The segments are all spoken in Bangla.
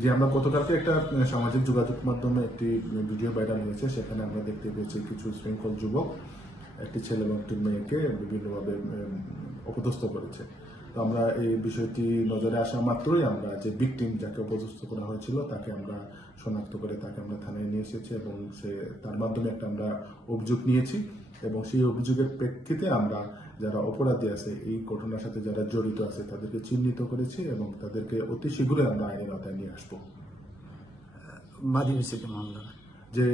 যে আমরা গতকালকে একটা সামাজিক যোগাযোগ মাধ্যমে একটি ভিডিও ভাইরাল হয়েছে, সেখানে আমরা দেখতে পেয়েছি কিছু শৃঙ্খল যুবক একটি ছেলে এবং একটি মেয়েকে বিভিন্নভাবে অপদস্থ করেছে। তো আমরা এই বিষয়টি নজরে আসা মাত্রই আমরা যে ভিকটিম যাকে অপদস্থ করা হয়েছিল তাকে আমরা শনাক্ত করে তাকে আমরা থানায় নিয়ে এসেছি এবং তার মাধ্যমে একটা আমরা অভিযোগ নিয়েছি এবং সেই অভিযোগের প্রেক্ষিতে আমরা যারা অপরাধী আছে এই ঘটনার সাথে যারা জড়িত আছে তাদেরকে চিহ্নিত করেছি এবং তাদেরকে অতি শীঘ্রই আমরা আইনের আওতায় নিয়ে আসবো। বাদী হয়েছে মামলা যে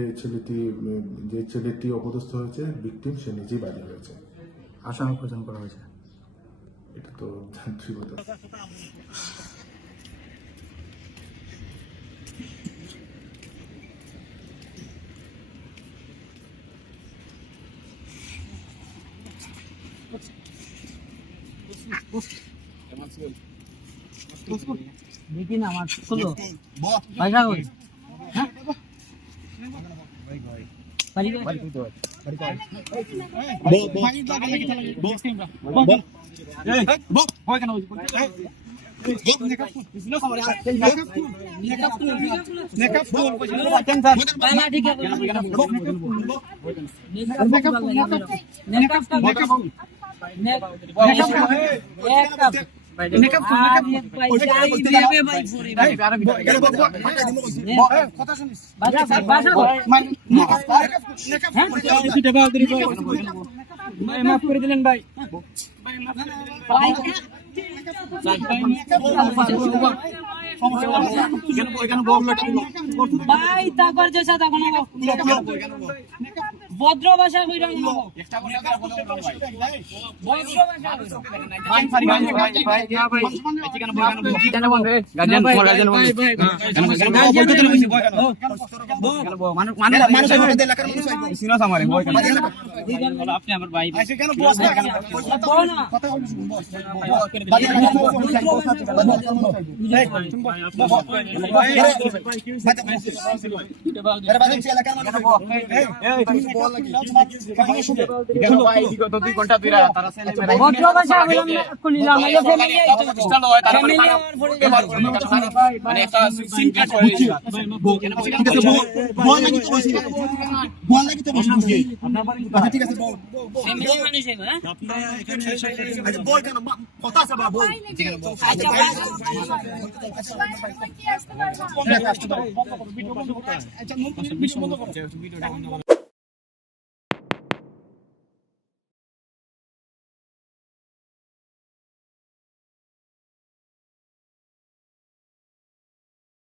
ছেলেটি অপদস্থ হয়েছে ভিকটিম সে নিজেই বাদী হয়েছে। আসামি প্রদান করা হয়েছে। এটা তো যান্ত্রিকতা। দেখি না আমার ষোলো পয়সা কই হ্যাঁ মাফ করে দিলেন ভাই। ভাই তারপর যে সাথে ভদ্র ভাষা কইরা আপনি আমার ভাই কথা